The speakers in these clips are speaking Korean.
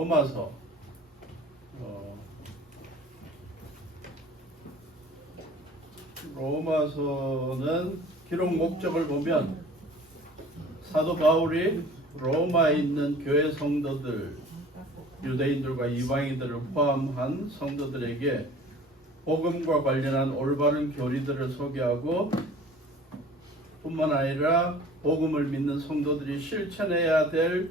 로마서 로마서는 기록 목적을 보면 사도 바울이 로마에 있는 교회 성도들, 유대인들과 이방인들을 포함한 성도들에게 복음과 관련한 올바른 교리들을 소개하고 뿐만 아니라 복음을 믿는 성도들이 실천해야 될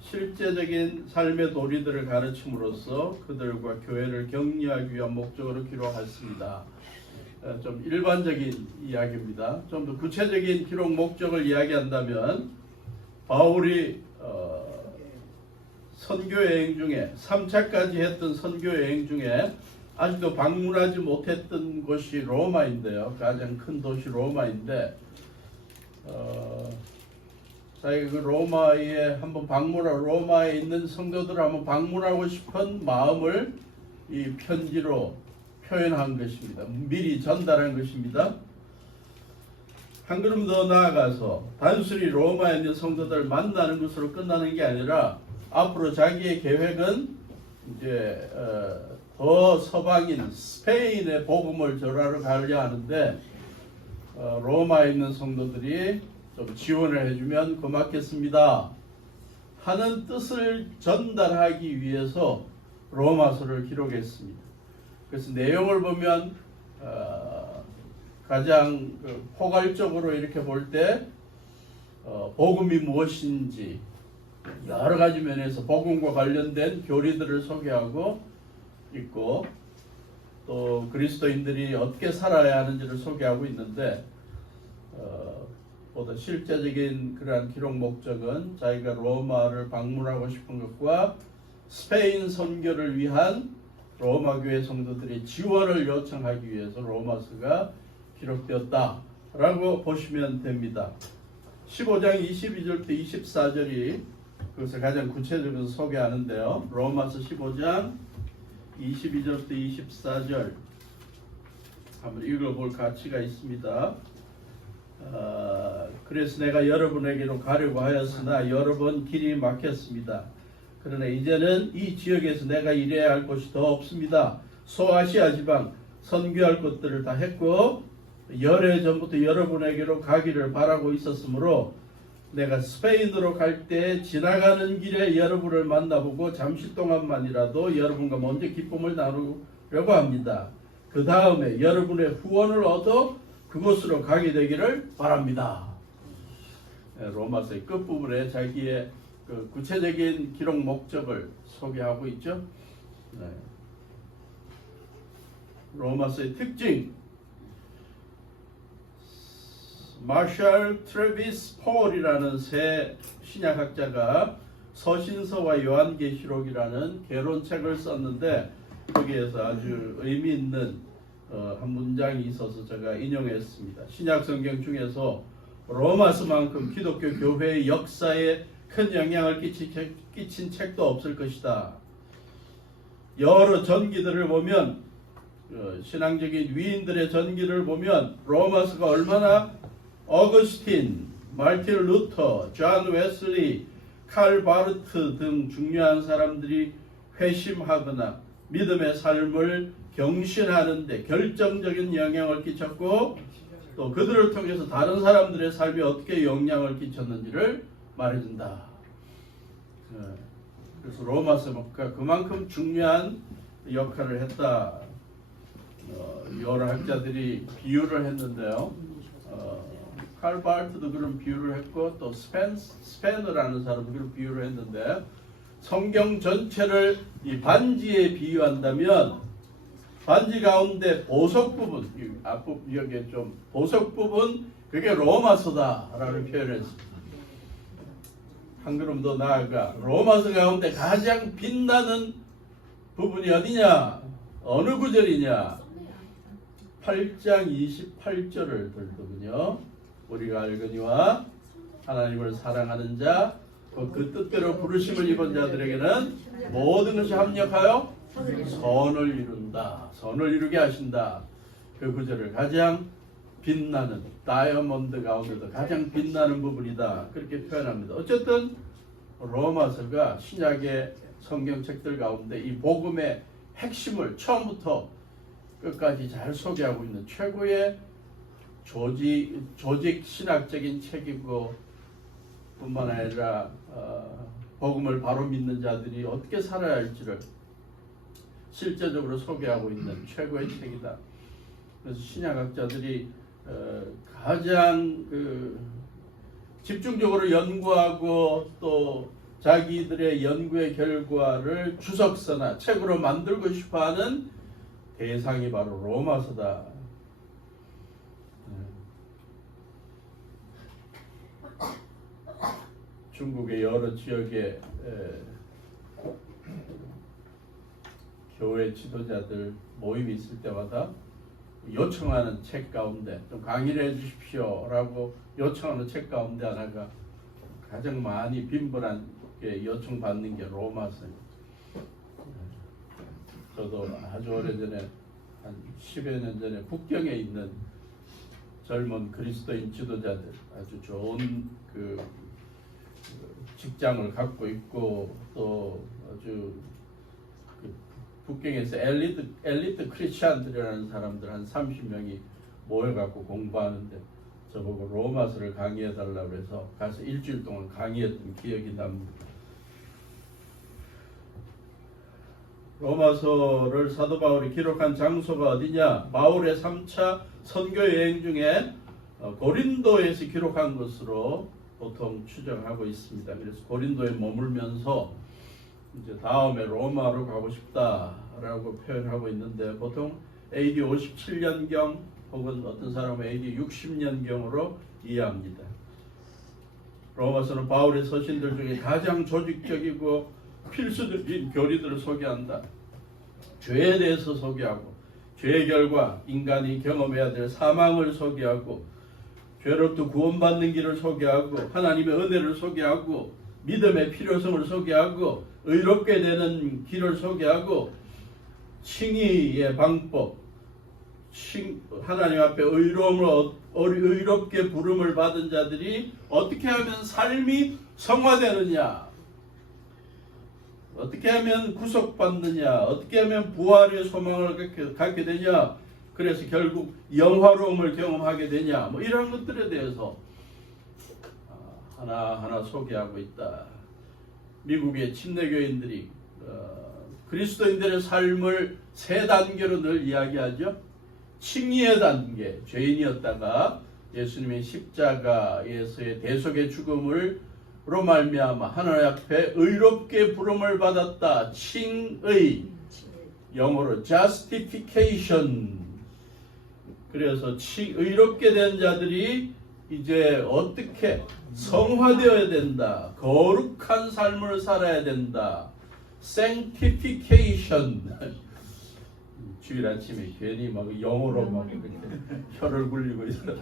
실제적인 삶의 도리들을 가르침으로써 그들과 교회를 격려하기 위한 목적으로 기록했습니다. 좀 일반적인 이야기입니다. 좀 더 구체적인 기록 목적을 이야기한다면 바울이 선교여행 중에 3차까지 했던 선교여행 중에 아직도 방문하지 못했던 곳이 로마인데요. 가장 큰 도시 로마인데 자기가 그 로마에 한번 로마에 있는 성도들을 한번 방문하고 싶은 마음을 이 편지로 표현한 것입니다. 미리 전달한 것입니다. 한 걸음 더 나아가서 단순히 로마에 있는 성도들을 만나는 것으로 끝나는 게 아니라 앞으로 자기의 계획은 이제 더 서방인 스페인의 복음을 전하러 가려 하는데 로마에 있는 성도들이 좀 지원을 해주면 고맙겠습니다 하는 뜻을 전달하기 위해서 로마서를 기록했습니다. 그래서 내용을 보면 가장 포괄적으로 이렇게 볼 때 복음이 무엇인지 여러 가지 면에서 복음과 관련된 교리들을 소개하고 있고 또 그리스도인들이 어떻게 살아야 하는지를 소개하고 있는데 보다 실제적인 그러한 기록 목적은 자기가 로마를 방문하고 싶은 것과 스페인 선교를 위한 로마 교회 성도들이 지원을 요청하기 위해서 로마서가 기록되었다라고 보시면 됩니다. 15장 22절부터 24절이 그것을 가장 구체적으로 소개하는데요. 로마서 15장 22절부터 24절 한번 읽어볼 가치가 있습니다. 그래서 내가 여러분에게로 가려고 하였으나 여러 번 길이 막혔습니다. 그러나 이제는 이 지역에서 내가 일해야 할 곳이 더 없습니다. 소아시아 지방 선교할 것들을 다 했고 열해 전부터 여러분에게로 가기를 바라고 있었으므로 내가 스페인으로 갈 때 지나가는 길에 여러분을 만나보고 잠시 동안만이라도 여러분과 먼저 기쁨을 나누려고 합니다. 그 다음에 여러분의 후원을 얻어 그곳으로 가게 되기를 바랍니다. 로마서의 끝부분에 자기의 그 구체적인 기록 목적을 소개하고 있죠. 로마서의 특징, 마샬 트래비스 폴이라는 새 신약학자가 서신서와 요한계시록이라는 개론책을 썼는데 거기에서 아주 의미 있는 한 문장이 있어서 제가 인용했습니다. 신약성경 중에서 로마서만큼 기독교 교회의 역사에 큰 영향을 끼친 책도 없을 것이다. 여러 전기들을 보면 신앙적인 위인들의 전기를 보면 로마서가 얼마나 어거스틴, 마르틴 루터, 존 웨슬리, 칼 바르트 등 중요한 사람들이 회심하거나 믿음의 삶을 경신하는 데 결정적인 영향을 끼쳤고 또 그들을 통해서 다른 사람들의 삶에 어떻게 영향을 끼쳤는지를 말해준다. 그래서 로마서가 그만큼 중요한 역할을 했다. 여러 학자들이 비유를 했는데요. 칼 바르트도 그런 비유를 했고 또 스페너라는 사람도 그런 비유를 했는데 성경 전체를 이 반지에 비유한다면 반지 가운데 보석 부분, 앞부분 여기에 좀 보석 부분 그게 로마서다라는 표현을 했습니다. 한 걸음 더 나아가 로마서 가운데 가장 빛나는 부분이 어디냐? 어느 구절이냐? 8장 28절을 들더군요. 우리가 알거니와 하나님을 사랑하는 자, 그 뜻대로 부르심을 입은 자들에게는 모든 것이 합력하여 선을 이룬다. 선을 이루게 하신다. 그 구절을 가장 빛나는 다이아몬드 가운데도 가장 빛나는 부분이다. 그렇게 표현합니다. 어쨌든 로마서가 신약의 성경책들 가운데 이 복음의 핵심을 처음부터 끝까지 잘 소개하고 있는 최고의 조직 신학적인 책이고, 뿐만 아니라 복음을 바로 믿는 자들이 어떻게 살아야 할지를 실제적으로 소개하고 있는 최고의 책이다. 그래서 신약학자들이 가장 집중적으로 연구하고 또 자기들의 연구의 결과를 주석서나 책으로 만들고 싶어하는 대상이 바로 로마서다. 중국의 여러 지역에 교회 지도자들 모임이 있을 때마다 요청하는 책 가운데 좀 강의를 해주십시오라고 요청하는 책 가운데 하나가 가장 많이 빈번하게 요청받는 게 로마서입니다. 저도 아주 오래전에 한 10여 년 전에 북경에 있는 젊은 그리스도인 지도자들, 아주 좋은 직장을 갖고 있고 또 아주 북경에서 엘리트 크리스찬들이라는 사람들 한 30명이 모여갖고 공부하는데 저보고 로마서를 강의해달라고 해서 가서 일주일 동안 강의했던 기억이 납니다. 로마서를 사도 바울이 기록한 장소가 어디냐? 바울의 3차 선교 여행 중에 고린도에서 기록한 것으로 보통 추정하고 있습니다. 그래서 고린도에 머물면서 이제 다음에 로마로 가고 싶다라고 표현하고 있는데 보통 AD 57년경 혹은 어떤 사람은 AD 60년경으로 이해합니다. 로마서는 바울의 서신들 중에 가장 조직적이고 필수적인 교리들을 소개한다. 죄에 대해서 소개하고 죄의 결과 인간이 경험해야 될 사망을 소개하고 죄로부터 구원받는 길을 소개하고 하나님의 은혜를 소개하고 믿음의 필요성을 소개하고 의롭게 되는 길을 소개하고 칭의의 방법, 하나님 앞에 의롭게 부름을 받은 자들이 어떻게 하면 삶이 성화되느냐, 어떻게 하면 구속받느냐, 어떻게 하면 부활의 소망을 갖게 되냐, 그래서 결국 영화로움을 경험하게 되냐, 뭐 이런 것들에 대해서 하나하나 소개하고 있다. 미국의 침례교인들이 그리스도인들의 삶을 세 단계로 늘 이야기하죠. 칭의의 단계, 죄인이었다가 예수님의 십자가에서의 대속의 죽음으로 말미암아 하나님 앞에 의롭게 부름을 받았다. 칭의, 영어로 justification. 그래서 의롭게 된 자들이 이제 어떻게 성화되어야 된다. 거룩한 삶을 살아야 된다. sanctification. 주일 아침에 괜히 막 영어로 막 이렇게 혀를 굴리고 있어요.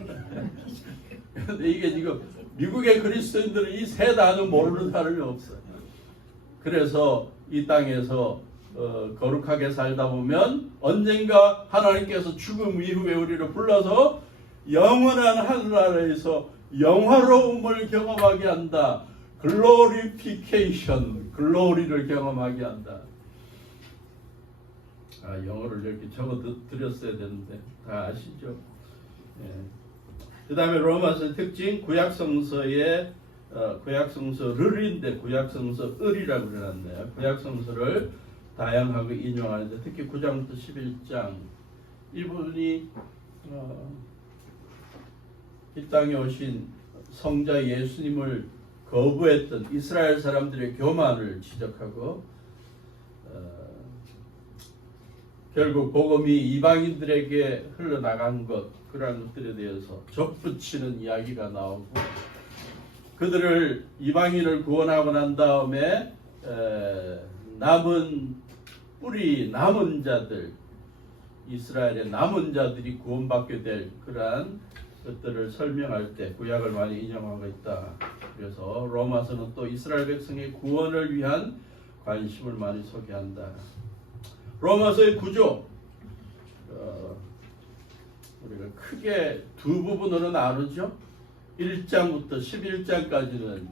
근데 이게 지금 미국의 그리스도인들은 이 세 단어 모르는 사람이 없어요. 그래서 이 땅에서 거룩하게 살다 보면 언젠가 하나님께서 죽음 이후에 우리를 불러서 영원한 하늘나라에서 영화로움을 경험하게 한다. glorification, 글로리를 경험하게 한다. 영어를 이렇게 적어 드렸어야 되는데 다 아시죠? 예. 그 다음에 로마서의 특징, 구약성서의 구약성서를인데 구약성서을이라고 그러는데요. 구약성서를 다양하게 인용하는데 특히 9장부터 11장 이분이 이 땅에 오신 성자 예수님을 거부했던 이스라엘 사람들의 교만을 지적하고 결국 복음이 이방인들에게 흘러나간 것, 그러한 것들에 대해서 접붙이는 이야기가 나오고 그들을 이방인을 구원하고 난 다음에 남은 뿌리 남은 자들, 이스라엘의 남은 자들이 구원받게 될 그러한 것들을 설명할 때 구약을 많이 인용하고 있다. 그래서 로마서는 또 이스라엘 백성의 구원을 위한 관심을 많이 소개한다. 로마서의 구조, 우리가 크게 두 부분으로 나누죠. 1장부터 11장까지는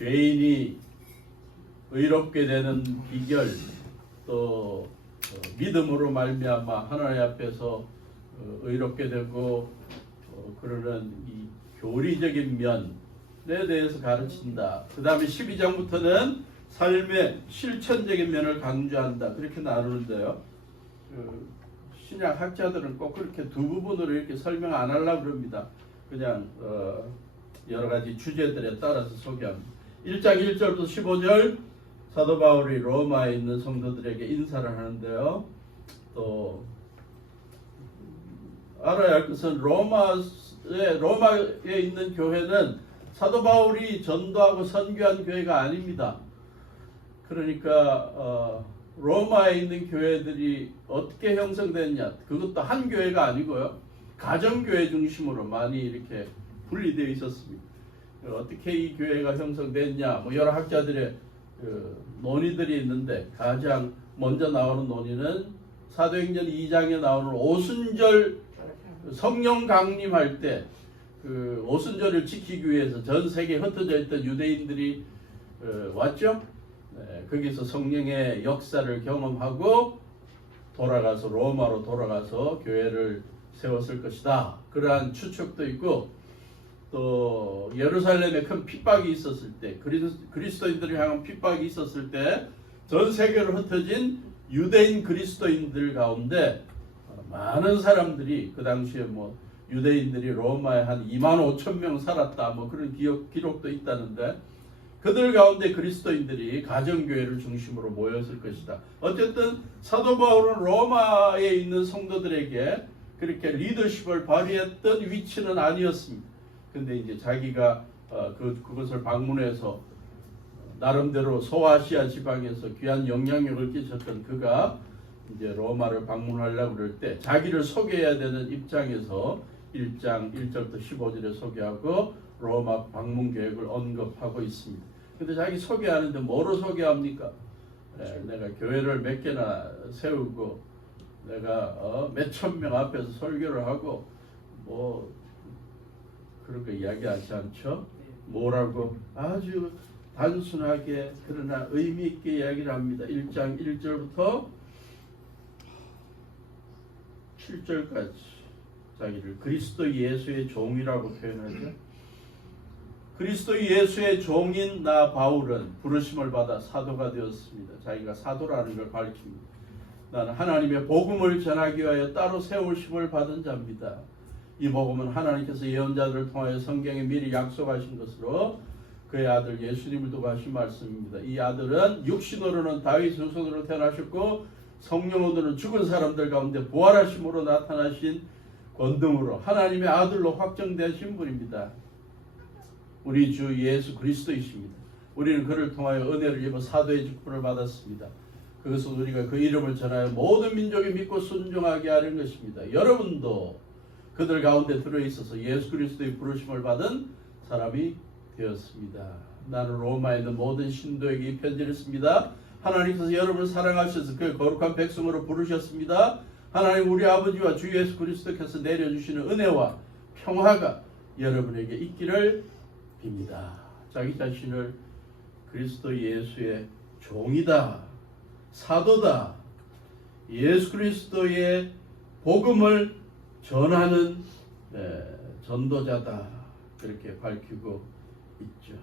죄인이 의롭게 되는 비결, 또 믿음으로 말미암아 하나님 앞에서 의롭게 되고 그러는 이 교리적인 면에 대해서 가르친다. 그 다음에 12장부터는 삶의 실천적인 면을 강조한다. 그렇게 나누는데요. 신약 학자들은 꼭 그렇게 두 부분으로 이렇게 설명 안 하려고 그럽니다. 그냥 여러 가지 주제들에 따라서 소개합니다. 1장 1절부터 15절 사도 바울이 로마에 있는 성도들에게 인사를 하는데요. 또 알아야 할 것은 로마에 있는 교회는 사도 바울이 전도하고 선교한 교회가 아닙니다. 그러니까 로마에 있는 교회들이 어떻게 형성됐냐? 그것도 한 교회가 아니고요. 가정교회 중심으로 많이 이렇게 분리되어 있었습니다. 어떻게 이 교회가 형성됐냐? 뭐 여러 학자들의 논의들이 있는데 가장 먼저 나오는 논의는 사도행전 2장에 나오는 오순절 성령 강림할 때 그 오순절을 지키기 위해서 전 세계에 흩어져 있던 유대인들이 왔죠. 네, 거기서 성령의 역사를 경험하고 돌아가서 로마로 돌아가서 교회를 세웠을 것이다. 그러한 추측도 있고 또 예루살렘에 큰 핍박이 있었을 때 그리스도인들을 향한 핍박이 있었을 때 전 세계로 흩어진 유대인 그리스도인들 가운데 많은 사람들이 그 당시에 뭐 유대인들이 로마에 한 2만 5천 명 살았다 뭐 그런 기록도 있다는데 그들 가운데 그리스도인들이 가정교회를 중심으로 모였을 것이다. 어쨌든 사도 바울은 로마에 있는 성도들에게 그렇게 리더십을 발휘했던 위치는 아니었습니다. 근데 이제 자기가 그것을 방문해서 나름대로 소아시아 지방에서 귀한 영향력을 끼쳤던 그가 이제 로마를 방문하려고 그럴 때 자기를 소개해야 되는 입장에서 1장 1절부터 15절에 소개하고 로마 방문 계획을 언급하고 있습니다. 근데 자기 소개하는데 뭐로 소개합니까? 내가 교회를 몇 개나 세우고 내가 몇천 명 앞에서 설교를 하고 뭐 그렇게 이야기하지 않죠? 뭐라고 아주 단순하게 그러나 의미 있게 이야기를 합니다. 1장 1절부터 7절까지 자기를 그리스도 예수의 종이라고 표현하죠. 그리스도 예수의 종인 나 바울은 부르심을 받아 사도가 되었습니다. 자기가 사도라는 걸 밝힙니다. 나는 하나님의 복음을 전하기 위하여 따로 세우심을 받은 자입니다. 이 복음은 하나님께서 예언자들을 통하여 성경에 미리 약속하신 것으로 그의 아들 예수님을 두고 하신 말씀입니다. 이 아들은 육신으로는 다윗 후손으로 태어나셨고 성령으로는 죽은 사람들 가운데 부활하심으로 나타나신 권능으로 하나님의 아들로 확정되신 분입니다. 우리 주 예수 그리스도이십니다. 우리는 그를 통하여 은혜를 입어 사도의 직분을 받았습니다. 그것은 우리가 그 이름을 전하여 모든 민족이 믿고 순종하게 하는 것입니다. 여러분도 그들 가운데 들어있어서 예수 그리스도의 부르심을 받은 사람이 되었습니다. 나는 로마에 있는 모든 신도에게 이 편지를 씁니다. 하나님께서 여러분을 사랑하셔서 그 거룩한 백성으로 부르셨습니다. 하나님 우리 아버지와 주 예수 그리스도께서 내려주시는 은혜와 평화가 여러분에게 있기를 빕니다. 자기 자신을 그리스도 예수의 종이다, 사도다, 예수 그리스도의 복음을 전하는 전도자다 그렇게 밝히고 있죠.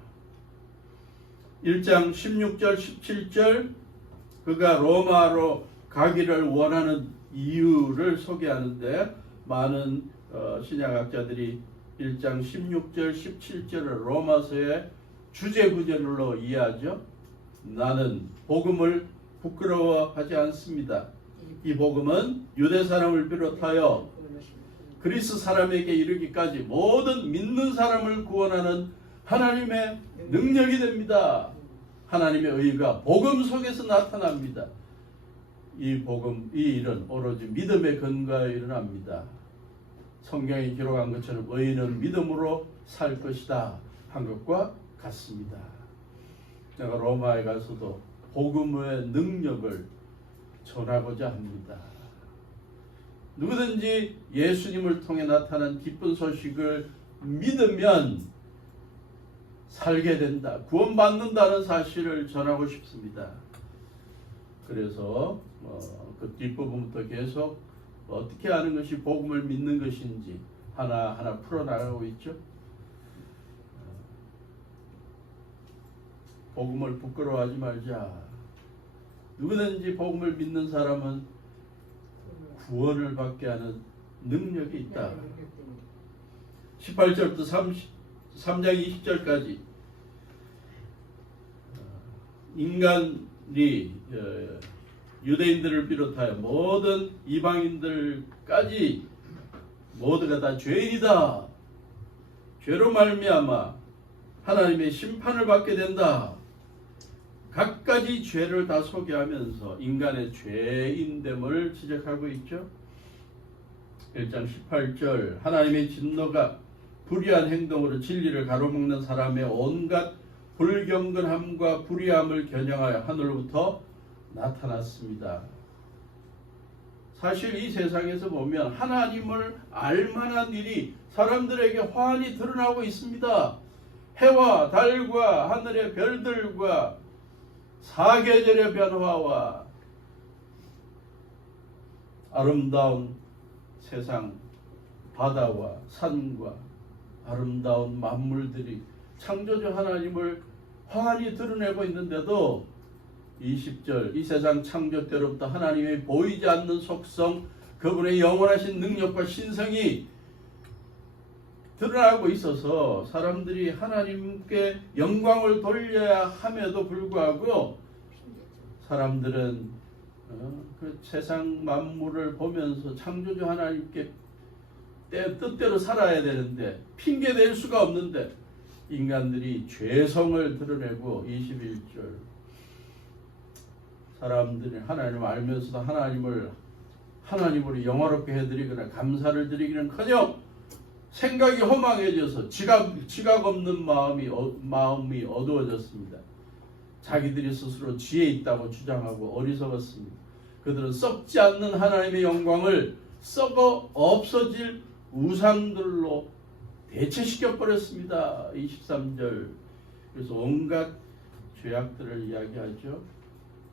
1장 16절 17절 그가 로마로 가기를 원하는 이유를 소개하는데 많은 신약학자들이 1장 16절 17절을 로마서의 주제 구절로 이해하죠. 나는 복음을 부끄러워하지 않습니다. 이 복음은 유대 사람을 비롯하여 그리스 사람에게 이르기까지 모든 믿는 사람을 구원하는 하나님의 능력이 됩니다. 하나님의 의가 복음 속에서 나타납니다. 이 복음, 이 일은 오로지 믿음의 근거에 일어납니다. 성경에 기록한 것처럼 의인은 믿음으로 살 것이다 한 것과 같습니다. 내가 로마에 가서도 복음의 능력을 전하고자 합니다. 누구든지 예수님을 통해 나타난 기쁜 소식을 믿으면 살게 된다. 구원받는다는 사실을 전하고 싶습니다. 그래서 그 뒷부분부터 계속 어떻게 하는 것이 복음을 믿는 것인지 하나하나 풀어나가고 있죠. 복음을 부끄러워하지 말자. 누구든지 복음을 믿는 사람은 구원을 받게 하는 능력이 있다. 18절부터 3장 20절까지 인간이 유대인들을 비롯하여 모든 이방인들까지 모두가 다 죄인이다. 죄로 말미암아 하나님의 심판을 받게 된다. 각가지 죄를 다 소개하면서 인간의 죄인됨을 지적하고 있죠. 1장 18절 하나님의 진노가 불의한 행동으로 진리를 가로막는 사람의 온갖 불경건함과 불의함을 겨냥하여 하늘로부터 나타났습니다. 사실 이 세상에서 보면 하나님을 알만한 일이 사람들에게 환히 드러나고 있습니다. 해와 달과 하늘의 별들과 사계절의 변화와 아름다운 세상 바다와 산과 아름다운 만물들이 창조주 하나님을 환히 드러내고 있는데도 20절 이 세상 창조 때로부터 하나님의 보이지 않는 속성 그분의 영원하신 능력과 신성이 드러나고 있어서 사람들이 하나님께 영광을 돌려야 함에도 불구하고 사람들은 그 세상 만물을 보면서 창조주 하나님께 뜻대로 살아야 되는데 핑계댈 수가 없는데 인간들이 죄성을 드러내고 21절 사람들이 하나님을 알면서도 하나님으로 영화롭게 해드리거나 감사를 드리기는커녕 생각이 허망해져서 지각 없는 마음이 어두워졌습니다. 자기들이 스스로 지혜 있다고 주장하고 어리석었습니다. 그들은 썩지 않는 하나님의 영광을 썩어 없어질 우상들로 대체시켜버렸습니다. 23절 그래서 온갖 죄악들을 이야기하죠.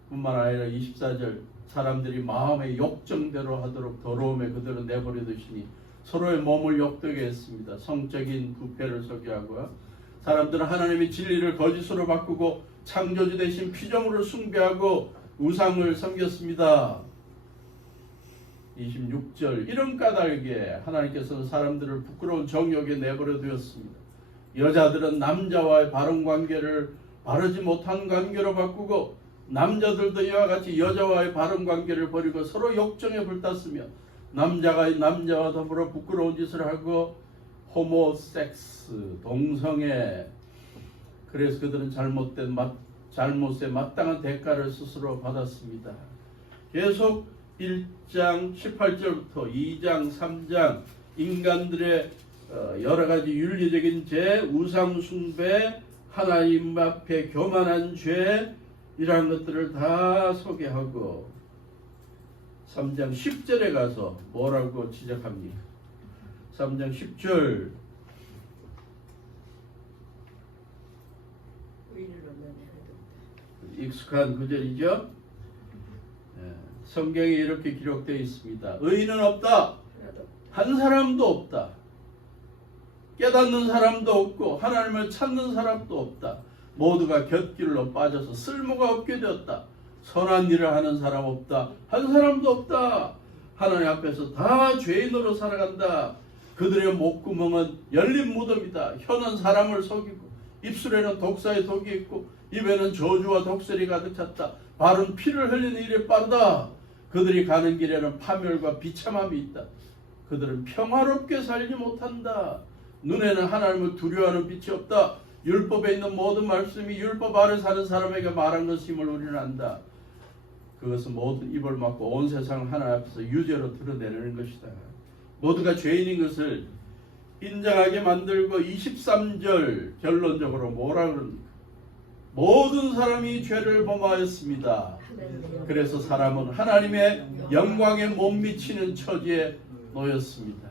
뿐만 아니라 24절 사람들이 마음의 욕정대로 하도록 더러움에 그들은 내버려 두시니 서로의 몸을 욕되게 했습니다. 성적인 부패를 소개하고요. 사람들은 하나님의 진리를 거짓으로 바꾸고 창조주 대신 피조물을 숭배하고 우상을 섬겼습니다. 26절 이런 까닭에 하나님께서는 사람들을 부끄러운 정욕에 내버려 두었습니다. 여자들은 남자와의 바른 관계를 바르지 못한 관계로 바꾸고 남자들도 이와 같이 여자와의 바른 관계를 버리고 서로 욕정에 불탔으며 남자가 남자와 더불어 부끄러운 짓을 하고 호모섹스 동성애 그래서 그들은 잘못에 마땅한 대가를 스스로 받았습니다. 계속 1장 18절부터 2장 3장 인간들의 여러가지 윤리적인 죄, 우상 숭배, 하나님 앞에 교만한 죄 이러한 것들을 다 소개하고 3장 10절에 가서 뭐라고 지적합니까? 3장 10절 익숙한 구절이죠. 성경에 이렇게 기록되어 있습니다. 의인은 없다. 한 사람도 없다. 깨닫는 사람도 없고 하나님을 찾는 사람도 없다. 모두가 곁길로 빠져서 쓸모가 없게 되었다. 선한 일을 하는 사람 없다. 한 사람도 없다. 하나님 앞에서 다 죄인으로 살아간다. 그들의 목구멍은 열린 무덤이다. 혀는 사람을 속이고 입술에는 독사의 독이 있고 입에는 저주와 독설이 가득 찼다. 발은 피를 흘리는 일에 빠르다. 그들이 가는 길에는 파멸과 비참함이 있다. 그들은 평화롭게 살지 못한다. 눈에는 하나님을 두려워하는 빛이 없다. 율법에 있는 모든 말씀이 율법 아래 사는 사람에게 말한 것임을 우리는 안다. 그것은 모든 입을 막고 온 세상을 하나님 앞에서 유죄로 드러내는 것이다. 모두가 죄인인 것을 인정하게 만들고 23절 결론적으로 뭐라 그럽니까? 모든 사람이 죄를 범하였습니다. 그래서 사람은 하나님의 영광에 못 미치는 처지에 놓였습니다.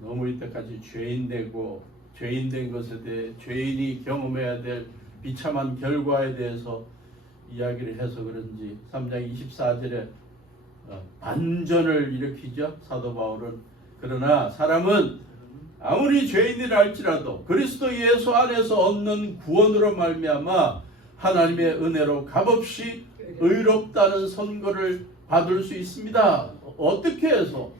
너무 이때까지 죄인된 것에 대해 죄인이 경험해야 될 비참한 결과에 대해서 이야기를 해서 그런지 3장 24절에 반전을 일으키죠. 사도 바울은. 그러나 사람은 아무리 죄인이라 할지라도 그리스도 예수 안에서 얻는 구원으로 말미암아 하나님의 은혜로 값없이 의롭다는 선고를 받을 수 있습니다. 어떻게 해서?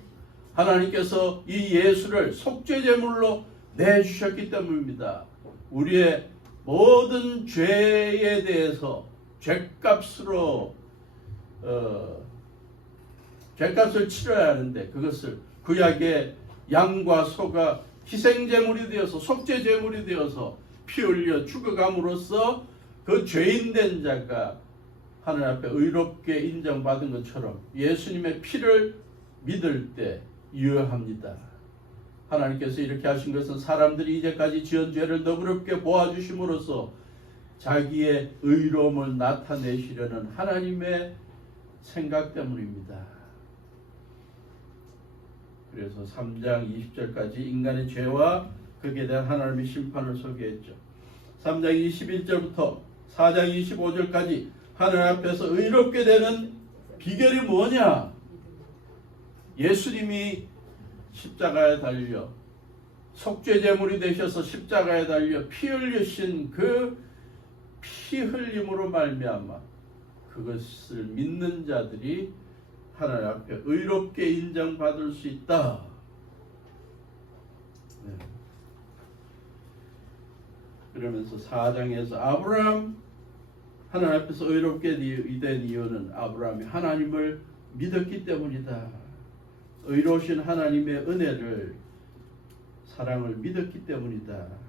하나님께서 이 예수를 속죄제물로 내주셨기 때문입니다. 우리의 모든 죄에 대해서 죄값으로 죄값을 치러야 하는데 그것을 구약의 양과 소가 희생제물이 되어서 속죄제물이 되어서 피 흘려 죽어감으로써 그 죄인된 자가 하늘 앞에 의롭게 인정받은 것처럼 예수님의 피를 믿을 때 유효합니다. 하나님께서 이렇게 하신 것은 사람들이 이제까지 지은 죄를 너그럽게 보아주심으로써 자기의 의로움을 나타내시려는 하나님의 생각 때문입니다. 그래서 3장 20절까지 인간의 죄와 거기에 대한 하나님의 심판을 소개했죠. 3장 21절부터 4장 25절까지 하늘 앞에서 의롭게 되는 비결이 뭐냐? 예수님이 십자가에 달려 속죄제물이 되셔서 십자가에 달려 피 흘리신 그 피 흘림으로 말미암아 그것을 믿는 자들이 하나님 앞에 의롭게 인정받을 수 있다. 네. 그러면서 4장에서 아브라함 하나님 앞에서 의롭게 된 이유는 아브라함이 하나님을 믿었기 때문이다. 의로우신 하나님의 은혜를 사랑을 믿었기 때문이다.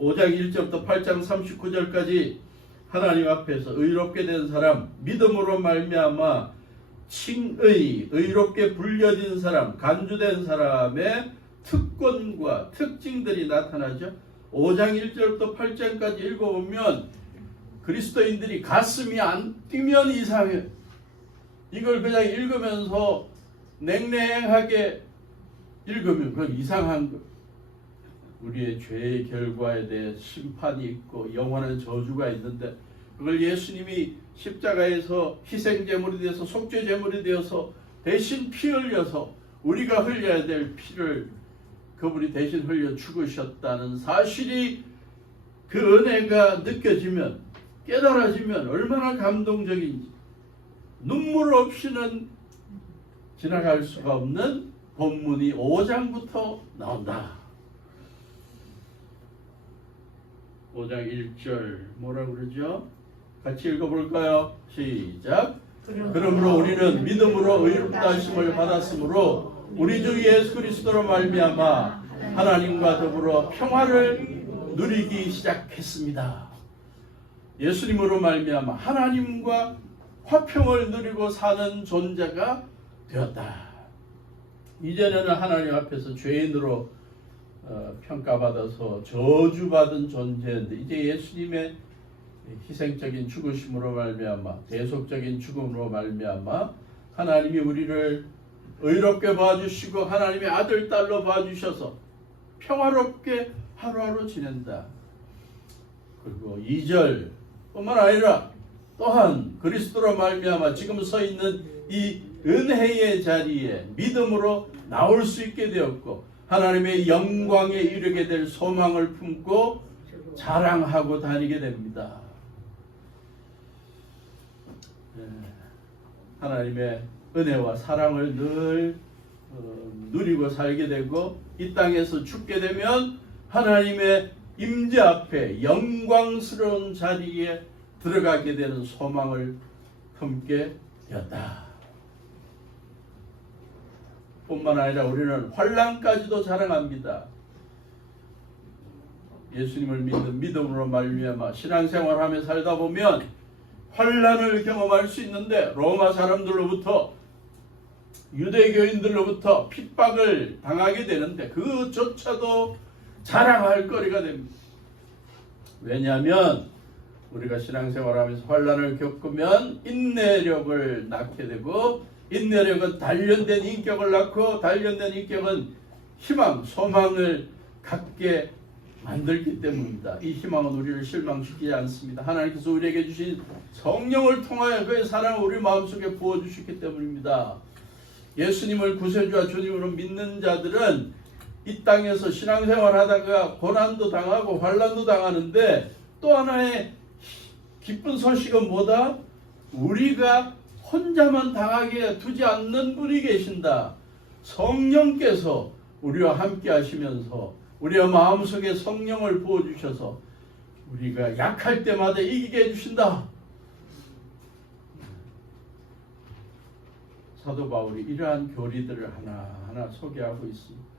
5장 1절부터 8장 39절까지 하나님 앞에서 의롭게 된 사람, 믿음으로 말미암아 칭의, 의롭게 불려진 사람, 간주된 사람의 특권과 특징들이 나타나죠. 5장 1절부터 8장까지 읽어보면 그리스도인들이 가슴이 안 뛰면 이상해. 이걸 그냥 읽으면서 냉랭하게 읽으면 그건 이상한 거. 우리의 죄의 결과에 대해 심판이 있고 영원한 저주가 있는데 그걸 예수님이 십자가에서 희생제물이 되어서 속죄제물이 되어서 대신 피 흘려서 우리가 흘려야 될 피를 그분이 대신 흘려 죽으셨다는 사실이 그 은혜가 느껴지면 깨달아지면 얼마나 감동적인지 눈물 없이는 지나갈 수가 없는 본문이 5장부터 나온다. 5장 1절 뭐라 그러죠? 같이 읽어볼까요? 시작. 그러므로 우리는 믿음으로 의롭다 하심을 받았으므로 우리 주 예수 그리스도로 말미암아 하나님과 더불어 평화를 누리기 시작했습니다. 예수님으로 말미암아 하나님과 화평을 누리고 사는 존재가 되었다. 이전에는 하나님 앞에서 죄인으로 평가받아서 저주받은 존재인데 이제 예수님의 희생적인 죽으심으로 말미암아 대속적인 죽음으로 말미암아 하나님이 우리를 의롭게 봐주시고 하나님의 아들 딸로 봐주셔서 평화롭게 하루하루 지낸다. 그리고 2절 뿐만 아니라 또한 그리스도로 말미암아 지금 서 있는 이 은혜의 자리에 믿음으로 나올 수 있게 되었고 하나님의 영광에 이르게 될 소망을 품고 자랑하고 다니게 됩니다. 하나님의 은혜와 사랑을 늘 누리고 살게 되고 이 땅에서 죽게 되면 하나님의 임재 앞에 영광스러운 자리에 들어가게 되는 소망을 품게 되었다. 뿐만 아니라 우리는 환난까지도 자랑합니다. 예수님을 믿는 믿음으로 말미암아 신앙생활하며 살다 보면 환난을 경험할 수 있는데 로마 사람들로부터 유대교인들로부터 핍박을 당하게 되는데 그조차도 자랑할 거리가 됩니다. 왜냐하면 우리가 신앙생활하면서 환난을 겪으면 인내력을 낳게 되고 인내력은 단련된 인격을 낳고 단련된 인격은 희망, 소망을 갖게 만들기 때문입니다. 이 희망은 우리를 실망시키지 않습니다. 하나님께서 우리에게 주신 성령을 통하여 그의 사랑을 우리 마음속에 부어주셨기 때문입니다. 예수님을 구세주와 주님으로 믿는 자들은 이 땅에서 신앙생활 하다가 고난도 당하고 환난도 당하는데 또 하나의 기쁜 소식은 뭐다? 우리가 혼자만 당하게 두지 않는 분이 계신다. 성령께서 우리와 함께 하시면서 우리의 마음속에 성령을 부어주셔서 우리가 약할 때마다 이기게 해주신다. 사도 바울이 이러한 교리들을 하나하나 소개하고 있습니다.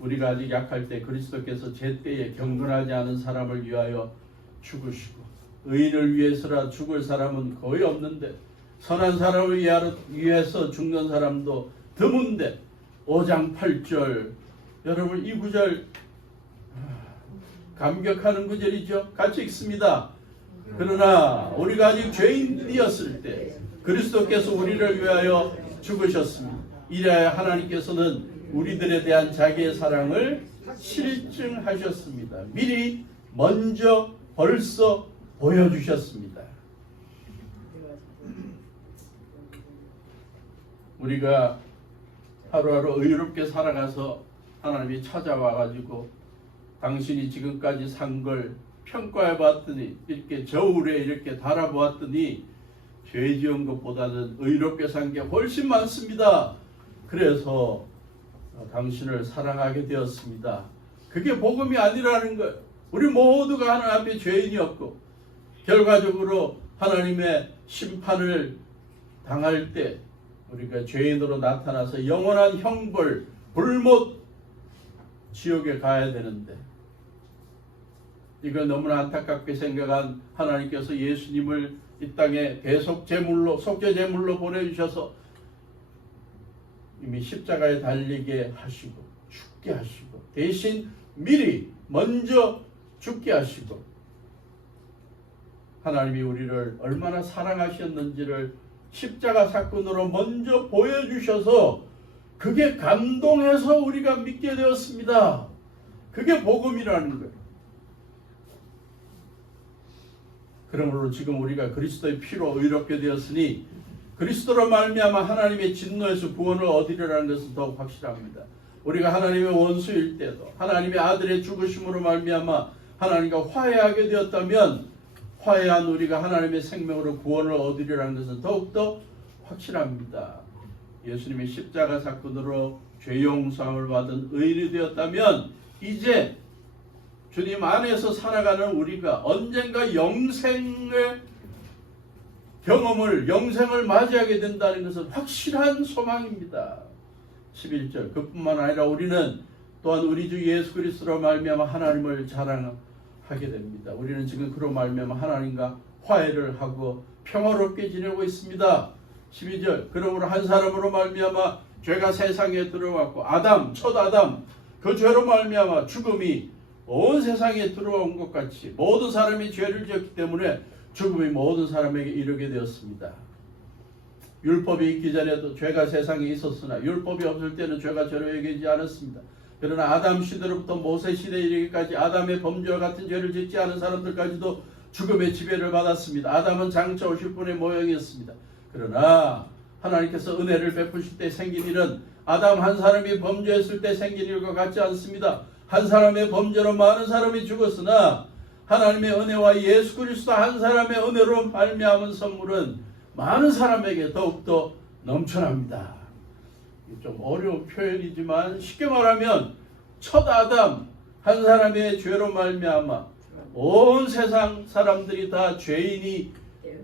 우리가 아직 약할 때 그리스도께서 제때에 경건하지 않은 사람을 위하여 죽으시고 의인을 위해서라 죽을 사람은 거의 없는데 선한 사람을 위해서 죽는 사람도 드문데 5장 8절 여러분 이 구절 감격하는 구절이죠. 같이 읽습니다. 그러나 우리가 아직 죄인이었을 때 그리스도께서 우리를 위하여 죽으셨습니다. 이래야 하나님께서는 우리들에 대한 자기의 사랑을 실증하셨습니다. 미리 먼저 벌써 보여주셨습니다. 우리가 하루하루 의롭게 살아가서 하나님이 찾아와가지고 당신이 지금까지 산 걸 평가해 봤더니 이렇게 저울에 이렇게 달아보았더니 죄 지은 것보다는 의롭게 산 게 훨씬 많습니다. 그래서 당신을 사랑하게 되었습니다. 그게 복음이 아니라는 것. 우리 모두가 하나님 앞에 죄인이었고 결과적으로 하나님의 심판을 당할 때 우리가 죄인으로 나타나서 영원한 형벌, 불못 지옥에 가야 되는데 이걸 너무나 안타깝게 생각한 하나님께서 예수님을 이 땅에 대속제물로 속죄제물로 보내주셔서 이미 십자가에 달리게 하시고 죽게 하시고 대신 미리 먼저 죽게 하시고 하나님이 우리를 얼마나 사랑하셨는지를 십자가 사건으로 먼저 보여주셔서 그게 감동해서 우리가 믿게 되었습니다. 그게 복음이라는 거예요. 그러므로 지금 우리가 그리스도의 피로 의롭게 되었으니 그리스도로 말미암아 하나님의 진노에서 구원을 얻으리라는 것은 더욱 확실합니다. 우리가 하나님의 원수일 때도 하나님의 아들의 죽으심으로 말미암아 하나님과 화해하게 되었다면 화해한 우리가 하나님의 생명으로 구원을 얻으리라는 것은 더욱더 확실합니다. 예수님의 십자가 사건으로 죄 용서함을 받은 의인이 되었다면 이제 주님 안에서 살아가는 우리가 언젠가 영생을 맞이하게 된다는 것은 확실한 소망입니다. 11절 그뿐만 아니라 우리는 또한 우리 주 예수 그리스도로 말미암아 하나님을 자랑하게 됩니다. 우리는 지금 그로 말미암아 하나님과 화해를 하고 평화롭게 지내고 있습니다. 12절 그러므로 한 사람으로 말미암아 죄가 세상에 들어왔고 첫 아담 그 죄로 말미암아 죽음이 온 세상에 들어온 것 같이 모든 사람이 죄를 지었기 때문에 죽음이 모든 사람에게 이르게 되었습니다. 율법이 있기 전에도 죄가 세상에 있었으나 율법이 없을 때는 죄가 저로 여기지 않았습니다. 그러나 아담 시대로부터 모세 시대에 이르기까지 아담의 범죄와 같은 죄를 짓지 않은 사람들까지도 죽음의 지배를 받았습니다. 아담은 장차 오실 분의 모형이었습니다. 그러나 하나님께서 은혜를 베푸실 때 생긴 일은 아담 한 사람이 범죄했을 때 생긴 일과 같지 않습니다. 한 사람의 범죄로 많은 사람이 죽었으나 하나님의 은혜와 예수 그리스도 한 사람의 은혜로 말미암은 선물은 많은 사람에게 더욱더 넘쳐납니다. 좀 어려운 표현이지만 쉽게 말하면 첫 아담 한 사람의 죄로 말미암아 온 세상 사람들이 다 죄인이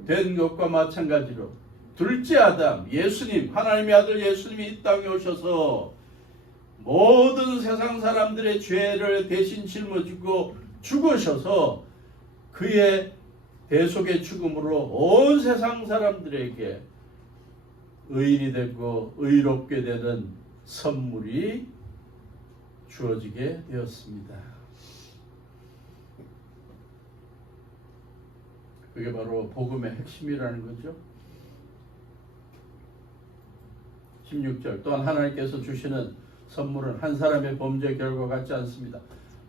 된 것과 마찬가지로 둘째 아담 예수님 하나님의 아들 예수님이 이 땅에 오셔서 모든 세상 사람들의 죄를 대신 짊어지고 죽으셔서 그의 대속의 죽음으로 온 세상 사람들에게 의인이 되고 의롭게 되는 선물이 주어지게 되었습니다. 그게 바로 복음의 핵심이라는 거죠. 16절 또한 하나님께서 주시는 선물은 한 사람의 범죄 결과 같지 않습니다.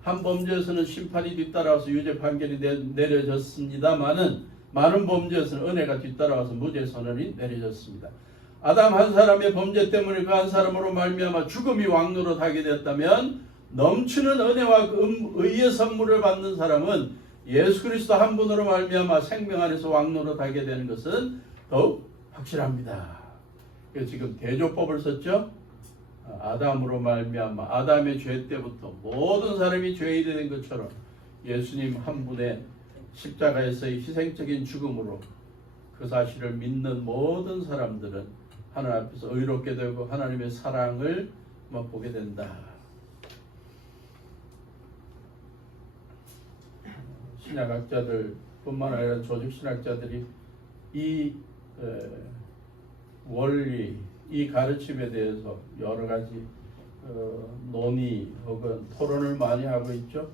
한 범죄에서는 심판이 뒤따라와서 유죄 판결이 내려졌습니다마는 많은 범죄에서는 은혜가 뒤따라와서 무죄 선언이 내려졌습니다. 아담 한 사람의 범죄 때문에 그 한 사람으로 말미암아 죽음이 왕노릇하게 됐다면 넘치는 은혜와 의의 선물을 받는 사람은 예수 그리스도 한 분으로 말미암아 생명 안에서 왕노릇하게 되는 것은 더욱 확실합니다. 지금 대조법을 썼죠. 아담으로 말미암아 아담의 죄 때부터 모든 사람이 죄인이 된 것처럼 예수님 한 분의 십자가에서의 희생적인 죽음으로 그 사실을 믿는 모든 사람들은 하나님 앞에서 의롭게 되고 하나님의 사랑을 맛보게 된다. 신약학자들 뿐만 아니라 조직신학자들이 이 원리, 이 가르침에 대해서 여러 가지 논의 혹은 토론을 많이 하고 있죠.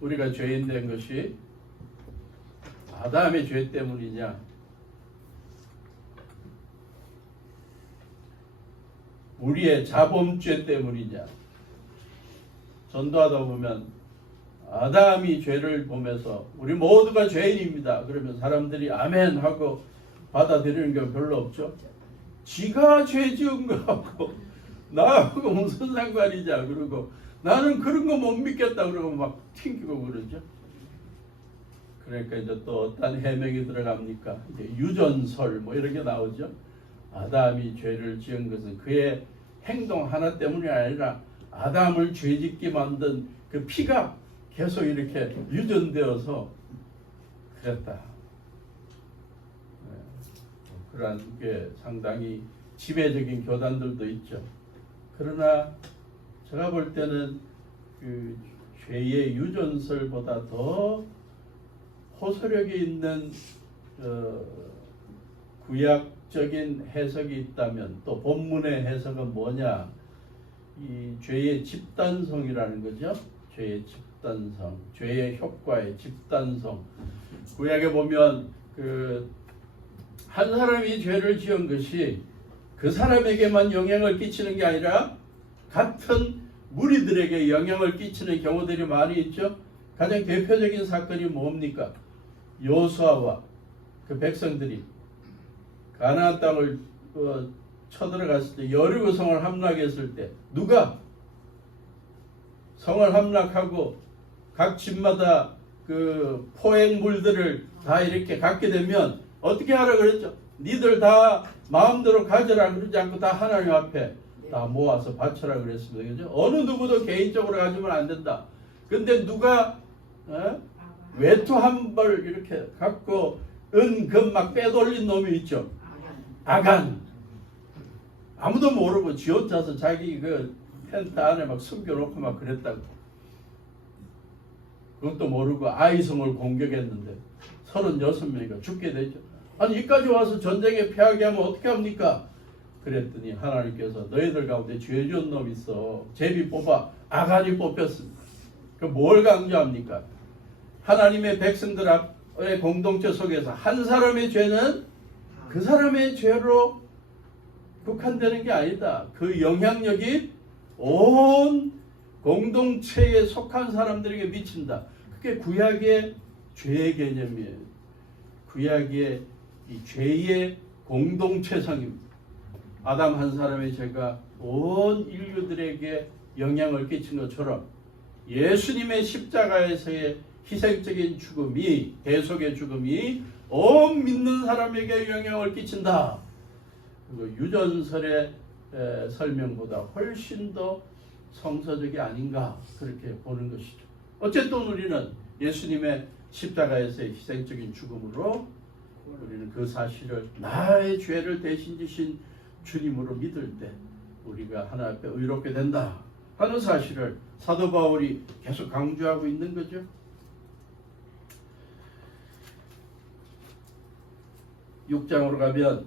우리가 죄인 된 것이 아담의 죄 때문이냐, 우리의 자범죄 때문이냐. 전도하다 보면 아담이 죄를 보면서 우리 모두가 죄인입니다. 그러면 사람들이 아멘 하고 받아들이는 게 별로 없죠. 지가 죄 지은 거하고 나하고 무슨 상관이냐 그러고 나는 그런 거 못 믿겠다 그러고 막 튕기고 그러죠. 그러니까 이제 또 어떤 해명이 들어갑니까? 이제 유전설 뭐 이런 게 나오죠. 아담이 죄를 지은 것은 그의 행동 하나 때문이 아니라 아담을 죄짓게 만든 그 피가 계속 이렇게 유전되어서 그랬다. 그러한 게 상당히 지배적인 교단들도 있죠. 그러나 제가 볼 때는 그 죄의 유전설보다 더 호소력이 있는 구약적인 해석이 있다면 또 본문의 해석은 뭐냐? 이 죄의 집단성이라는 거죠. 죄의 집단성, 죄의 효과의 집단성. 구약에 보면 한 사람이 죄를 지은 것이 그 사람에게만 영향을 끼치는 게 아니라 같은 무리들에게 영향을 끼치는 경우들이 많이 있죠. 가장 대표적인 사건이 뭡니까? 여호수아와 그 백성들이 가나안 땅을 쳐들어갔을 때 여리고 성을 함락했을 때 누가 성을 함락하고 각 집마다 그 포획물들을 다 이렇게 갖게 되면 어떻게 하라 그랬죠? 니들 다 마음대로 가져라 그러지 않고 다 하나님 앞에 다 모아서 바쳐라 그랬습니다. 그죠? 어느 누구도 개인적으로 가지면 안 된다. 근데 누가 외투 한 벌 이렇게 갖고 금 막 빼돌린 놈이 있죠. 아간. 아무도 모르고 지 혼자서 자기 그 텐트 안에 막 숨겨놓고 막 그랬다고. 그것도 모르고 아이성을 공격했는데 36명이가 죽게 되죠. 아니 이까지 와서 전쟁에 패하게 하면 어떻게 합니까? 그랬더니 하나님께서 너희들 가운데 죄 지은 놈 있어. 제비 뽑아. 아간이 뽑혔습니다. 그 뭘 강조합니까? 하나님의 백성들의 공동체 속에서 한 사람의 죄는 그 사람의 죄로 국한되는 게 아니다. 그 영향력이 온 공동체에 속한 사람들에게 미친다. 그게 구약의 죄의 개념이에요. 구약의 이 죄의 공동체성입니다. 아담 한 사람의 죄가 온 인류들에게 영향을 끼친 것처럼 예수님의 십자가에서의 희생적인 죽음이, 대속의 죽음이 온 믿는 사람에게 영향을 끼친다. 그리고 유전설의 설명보다 훨씬 더 성서적이 아닌가 그렇게 보는 것이죠. 어쨌든 우리는 예수님의 십자가에서의 희생적인 죽음으로 우리는 그 사실을 나의 죄를 대신 지신 주님으로 믿을 때 우리가 하나님 앞에 의롭게 된다 하는 사실을 사도 바울이 계속 강조하고 있는 거죠. 6장으로 가면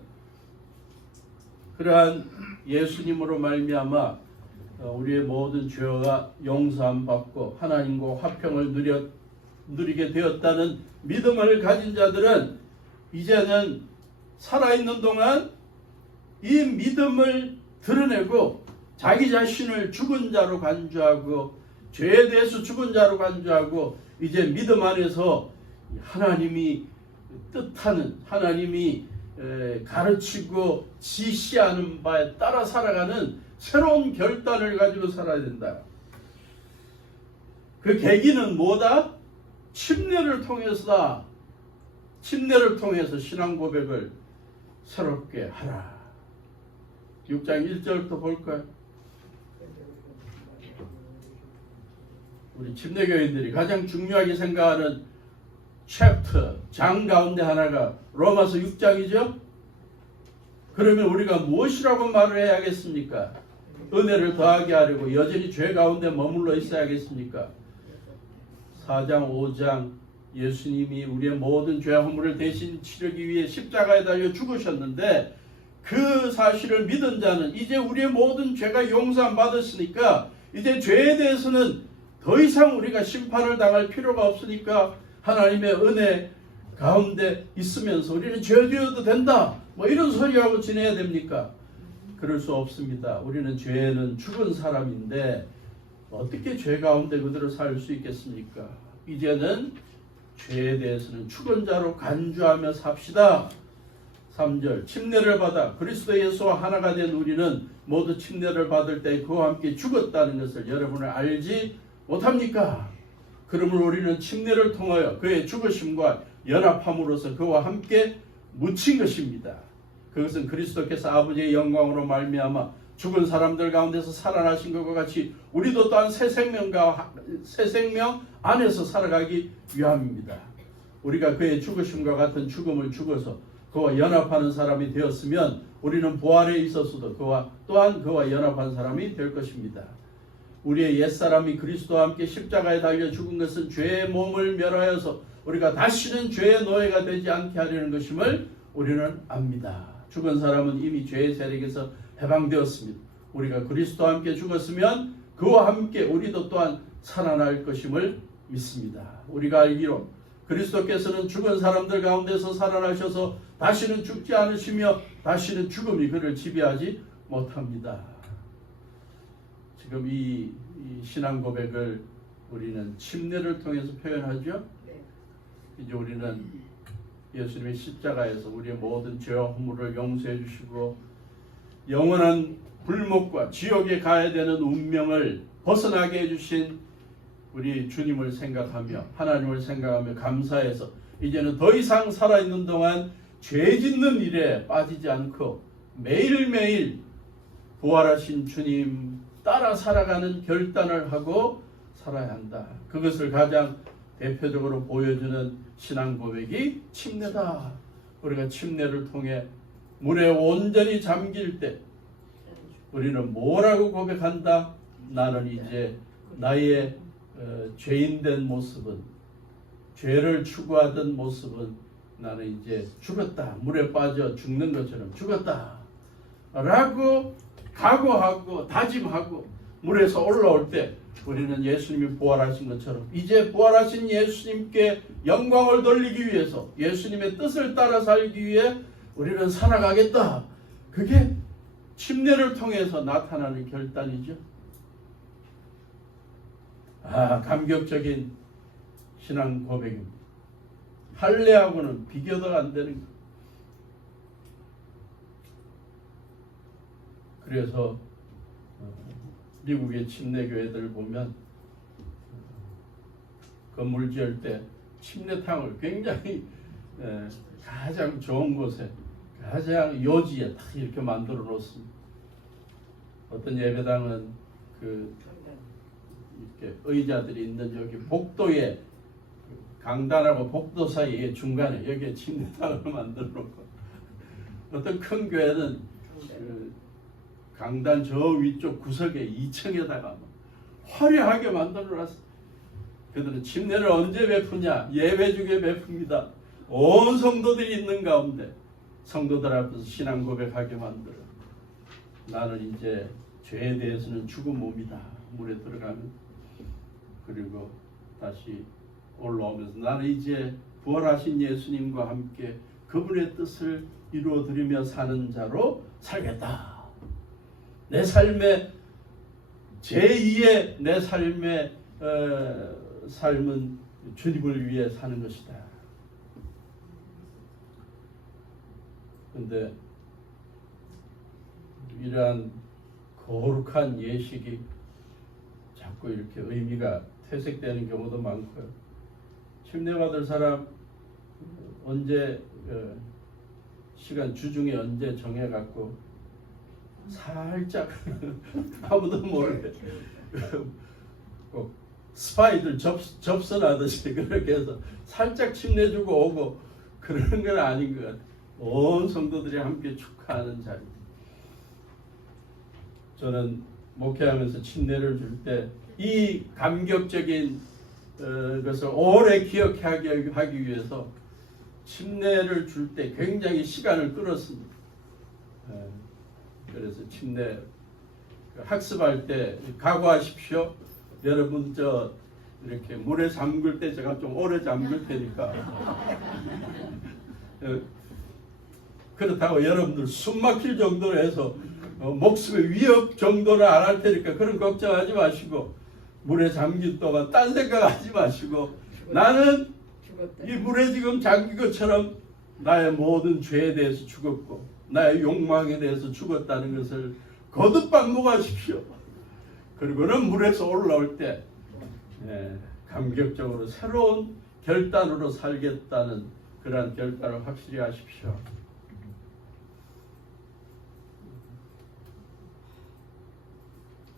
그러한 예수님으로 말미암아 우리의 모든 죄가 용서함 받고 하나님과 화평을 누리게 되었다는 믿음을 가진 자들은 이제는 살아있는 동안 이 믿음을 드러내고 자기 자신을 죽은 자로 간주하고 죄에 대해서 죽은 자로 간주하고 이제 믿음 안에서 하나님이 뜻하는, 하나님이 가르치고 지시하는 바에 따라 살아가는 새로운 결단을 가지고 살아야 된다. 그 계기는 뭐다? 침례를 통해서다. 침례를 통해서 신앙 고백을 새롭게 하라. 6장 1절부터 볼까요? 우리 침례교인들이 가장 중요하게 생각하는 챕터, 장 가운데 하나가 로마서 6장이죠? 그러면 우리가 무엇이라고 말을 해야겠습니까? 은혜를 더하게 하려고 여전히 죄 가운데 머물러 있어야겠습니까? 4장, 5장 예수님이 우리의 모든 죄 허물을 대신 치르기 위해 십자가에 달려 죽으셨는데 그 사실을 믿은 자는 이제 우리의 모든 죄가 용서함 받았으니까 이제 죄에 대해서는 더 이상 우리가 심판을 당할 필요가 없으니까 하나님의 은혜 가운데 있으면서 우리는 죄 지어도 된다. 뭐 이런 소리하고 지내야 됩니까? 그럴 수 없습니다. 우리는 죄는 죽은 사람인데 어떻게 죄 가운데 그대로 살 수 있겠습니까? 이제는 죄에 대해서는 죽은 자로 간주하며 삽시다. 3절 침례를 받아 그리스도 예수와 하나가 된 우리는 모두 침례를 받을 때 그와 함께 죽었다는 것을 여러분은 알지 못합니까? 그러므로 우리는 침례를 통하여 그의 죽으심과 연합함으로써 그와 함께 묻힌 것입니다. 그것은 그리스도께서 아버지의 영광으로 말미암아 죽은 사람들 가운데서 살아나신 것과 같이 우리도 또한 새 생명 안에서 살아가기 위함입니다. 우리가 그의 죽으심과 같은 죽음을 죽어서 그와 연합하는 사람이 되었으면 우리는 부활에 있어서도 또한 그와 연합한 사람이 될 것입니다. 우리의 옛사람이 그리스도와 함께 십자가에 달려 죽은 것은 죄의 몸을 멸하여서 우리가 다시는 죄의 노예가 되지 않게 하려는 것임을 우리는 압니다. 죽은 사람은 이미 죄의 세력에서 해방되었습니다. 우리가 그리스도와 함께 죽었으면 그와 함께 우리도 또한 살아날 것임을 믿습니다. 우리가 알기로 그리스도께서는 죽은 사람들 가운데서 살아나셔서 다시는 죽지 않으시며 다시는 죽음이 그를 지배하지 못합니다. 지금 이 신앙 고백을 우리는 침례를 통해서 표현하죠. 이제 우리는 예수님의 십자가에서 우리의 모든 죄와 허물을 용서해 주시고 영원한 불목과 지옥에 가야 되는 운명을 벗어나게 해주신 우리 주님을 생각하며 하나님을 생각하며 감사해서 이제는 더 이상 살아있는 동안 죄 짓는 일에 빠지지 않고 매일매일 부활하신 주님 따라 살아가는 결단을 하고 살아야 한다. 그것을 가장 대표적으로 보여주는 신앙 고백이 침례다. 우리가 침례를 통해 물에 온전히 잠길 때 우리는 뭐라고 고백한다? 나는 이제 나의 죄인된 모습은, 죄를 추구하던 모습은 나는 이제 죽었다. 물에 빠져 죽는 것처럼 죽었다. 라고 각오하고 다짐하고 물에서 올라올 때 우리는 예수님이 부활하신 것처럼 이제 부활하신 예수님께 영광을 돌리기 위해서 예수님의 뜻을 따라 살기 위해 우리는 살아가겠다. 그게 침례를 통해서 나타나는 결단이죠. 감격적인 신앙 고백입니다. 할례하고는 비교도 안 되는 것. 그래서 미국의 침례교회들 보면 건물 지을 때 침례탕을 굉장히 가장 좋은 곳에 가장 요지에 딱 이렇게 만들어 놓습니다. 어떤 예배당은 이렇게 의자들이 있는 여기 복도에 강단하고 복도 사이에 중간에 여기에 침례탕을 만들어 놓고 어떤 큰 교회는 강단 저 위쪽 구석에 2층에다가 화려하게 만들어놨어. 그들은 침례를 언제 베푸냐? 예배중에 베풉니다. 온 성도들이 있는 가운데 성도들 앞에서 신앙 고백하게 만들어. 나는 이제 죄에 대해서는 죽은 몸이다. 물에 들어가면. 그리고 다시 올라오면서 나는 이제 부활하신 예수님과 함께 그분의 뜻을 이루어드리며 사는 자로 살겠다. 내 삶의 제2의 내 삶의 삶은 주님을 위해 사는 것이다. 그런데 이러한 거룩한 예식이 자꾸 이렇게 의미가 퇴색되는 경우도 많고요. 침례받을 사람 언제 시간 주중에 언제 정해갖고 살짝 아무도 모르게 꼭 스파이들 접선하듯이 그렇게 해서 살짝 침례주고 오고 그러는 건 아닌 것 같아요. 온 성도들이 함께 축하하는 자리. 저는 목회하면서 침례를 줄 때 이 감격적인 것을 오래 기억하게 하기 위해서 침례를 줄 때 굉장히 시간을 끌었습니다. 그래서 침례 학습할 때 각오하십시오. 여러분 저 이렇게 물에 잠글 때 제가 좀 오래 잠글 테니까 그렇다고 여러분들 숨 막힐 정도로 해서 목숨의 위협 정도는 안 할 테니까 그런 걱정하지 마시고 물에 잠긴 동안 딴 생각하지 마시고 나는 이 물에 지금 잠긴 것처럼 나의 모든 죄에 대해서 죽었고 나의 욕망에 대해서 죽었다는 것을 거듭 반복하십시오. 그리고는 물에서 올라올 때 감격적으로 새로운 결단으로 살겠다는 그러한 결단을 확실히 하십시오.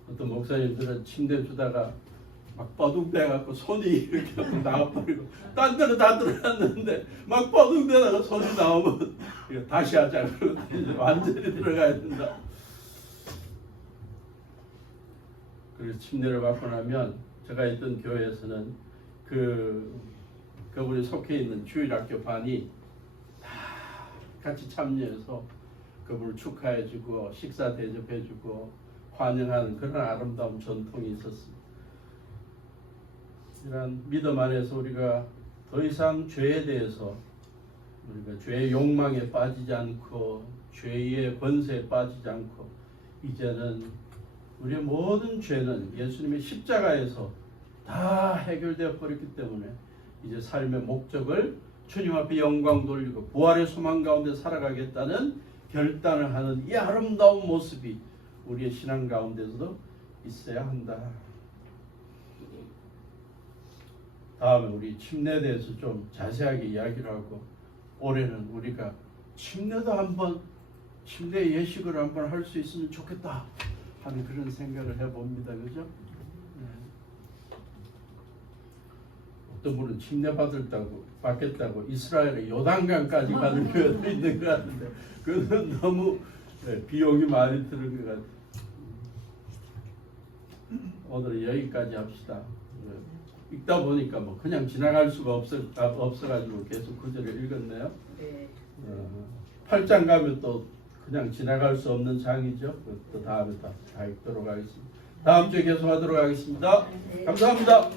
어떤 목사님들은 침대 주다가 막 버둥대갖고 손이 이렇게 나와버리고 딴 데는 다 들어갔는데 막 버둥대다가 손이 나오면 이거 다시 하자 그러고 완전히 들어가야 된다. 그래서 침례를 받고 나면 제가 있던 교회에서는 그분이 속해 있는 주일학교 반이 다 같이 참여해서 그분을 축하해주고 식사 대접해주고 환영하는 그런 아름다운 전통이 있었습니다. 이런 믿음 안에서 우리가 더 이상 죄에 대해서 우리가 죄의 욕망에 빠지지 않고 죄의 권세에 빠지지 않고 이제는 우리의 모든 죄는 예수님의 십자가에서 다 해결되어 버렸기 때문에 이제 삶의 목적을 주님 앞에 영광 돌리고 부활의 소망 가운데 살아가겠다는 결단을 하는 이 아름다운 모습이 우리의 신앙 가운데서도 있어야 한다. 다음에 우리 침례에 대해서 좀 자세하게 이야기를 하고 올해는 우리가 침례도 한번 침례 예식을 한번 할 수 있으면 좋겠다 하는 그런 생각을 해봅니다. 그죠? 어떤 분은 침례 받겠다고 이스라엘의 요단강까지 가는 교회도 있는 것 같은데 그건 너무 비용이 많이 드는 것 같아요. 오늘 여기까지 합시다. 읽다 보니까 뭐 그냥 지나갈 수가 없어가지고 계속 구절을 읽었네요. 네. 8장 가면 또 그냥 지나갈 수 없는 장이죠. 또 다음에 다 읽도록 하겠습니다. 다음 주에 계속하도록 하겠습니다. 감사합니다.